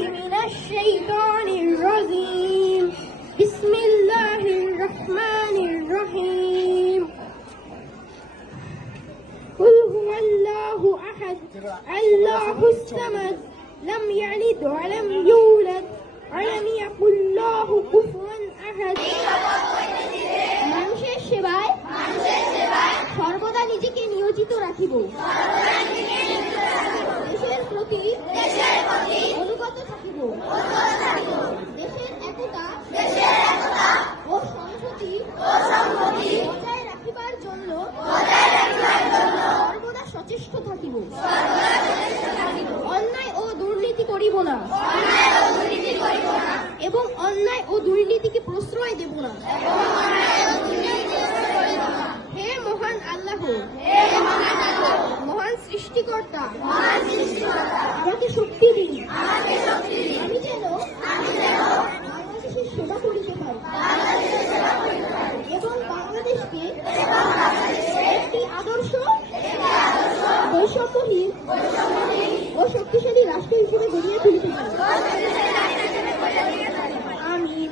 من الشيطان الرجيم بسم الله الرحمن الرحيم قل هو الله أحد الله الصمد لم يلد ولم يولد ولم يكن له كفوا أحد মানুষের সেবায় সর্বদা নিজেকে নিয়োজিত রাখিব দেশের প্রতি অনুগত থাকিব দেশের একতা ও সংহতি বজায় রাখিবার জন্য সর্বদা সচেষ্ট থাকিব অন্যায় ও দুর্নীতি করিব না এবং অন্যায় ও দুর্নীতিকে প্রশ্রয় দেব না। হে মহান আল্লাহ, মহান সৃষ্টিকর্তা, আমাকে শক্তি দিন আমি যেন বাংলাদেশের সেবা করিতে পারি এবং বাংলাদেশকে একটি আদর্শ বৈষম্যহীন ও শক্তিশালী রাষ্ট্র হিসেবে গড়িয়ে তুলিতে পারি। আমিন।